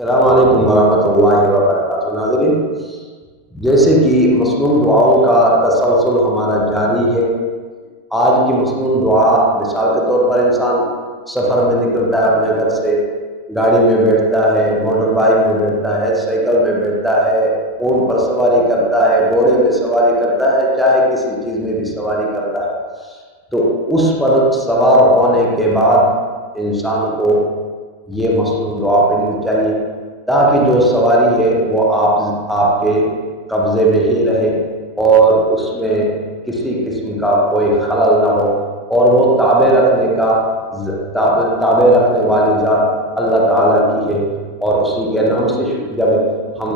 السلام علیکم ورحمۃ اللہ وبرکاتہ ناظرین، جیسے کہ مصنون دعاؤں کا تسلسل ہمارا جاری ہے۔ آج کی مصنون دعا مثال کے طور پر انسان سفر میں نکلتا ہے، اپنے گھر سے گاڑی میں بیٹھتا ہے، موٹر بائک میں بیٹھتا ہے، سائیکل میں بیٹھتا ہے، اونٹ پر سواری کرتا ہے، گھوڑے میں سواری کرتا ہے، چاہے کسی چیز میں بھی سواری کرتا ہے، تو اس پر سوار ہونے کے بعد انسان کو یہ مصنون دعا پڑھنی چاہیے تاکہ جو سواری ہے وہ آپ کے قبضے میں ہی رہے اور اس میں کسی قسم کا کوئی خلل نہ ہو، اور وہ تابع رکھنے والی ذات اللہ تعالیٰ کی ہے، اور اسی کے نام سے جب ہم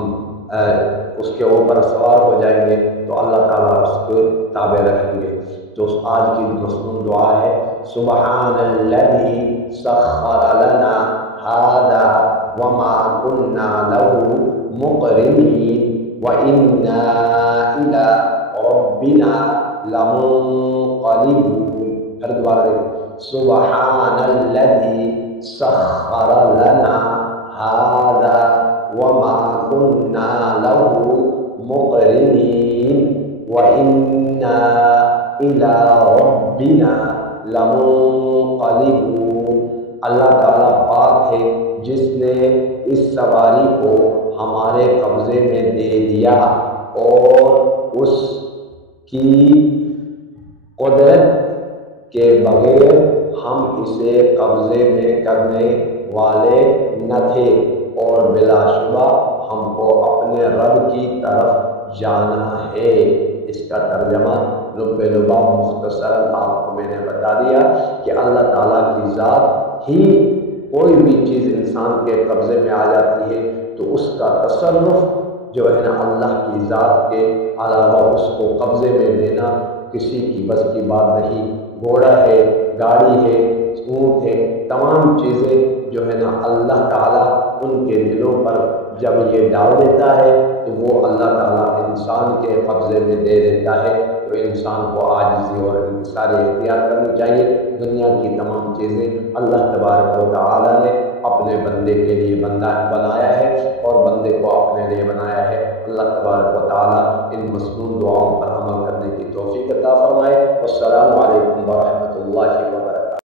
اس کے اوپر سوار ہو جائیں گے تو اللہ تعالیٰ اس کو تابع رکھیں گے۔ تو آج کی مصنون دعا ہے: سبحان الذی سخر لنا هذا وما كنا له مقرنين وإنا إلى ربنا لمنقلبون۔ پھر دوبارہ دیکھیں: سبحان الذي سخر لنا هذا وما كنا له مقرنين وإنا إلى ربنا لمنقلبون۔ اللہ تعالیٰ پاک ہے جس نے اس سواری کو ہمارے قبضے میں دے دیا اور اس کی قدرت کے بغیر ہم اسے قبضے میں کرنے والے نہ تھے، اور بلا شبہ ہم کو اپنے رب کی طرف جانا ہے۔ اس کا ترجمہ لب لباب مختصراً آپ کو میں نے بتا دیا کہ اللہ تعالیٰ کی ذات ہی کوئی بھی چیز انسان کے قبضے میں آ جاتی ہے تو اس کا تصرف جو ہے نا اللہ کی ذات کے علاوہ اس کو قبضے میں لینا کسی کی بس کی بات نہیں۔ گھوڑا ہے، گاڑی ہے، اونٹ ہے، تمام چیزیں جو ہے نا اللہ تعالیٰ ان کے دلوں پر جب یہ ڈال دیتا ہے تو وہ اللہ تعالیٰ انسان کے قبضے میں دے دیتا ہے۔ تو انسان کو عاجزی اور انکساری اختیار کرنی چاہیے۔ دنیا کی تمام چیزیں اللہ تبارک و تعالیٰ نے اپنے بندے کے لیے بنایا ہے اور بندے کو اپنے لیے بنایا ہے۔ اللہ تبارک و تعالیٰ ان مصنون دعاؤں پر عمل کرنے کی توفیق عطا فرمائے۔ والسلام علیکم ورحمۃ اللہ وبرکاتہ۔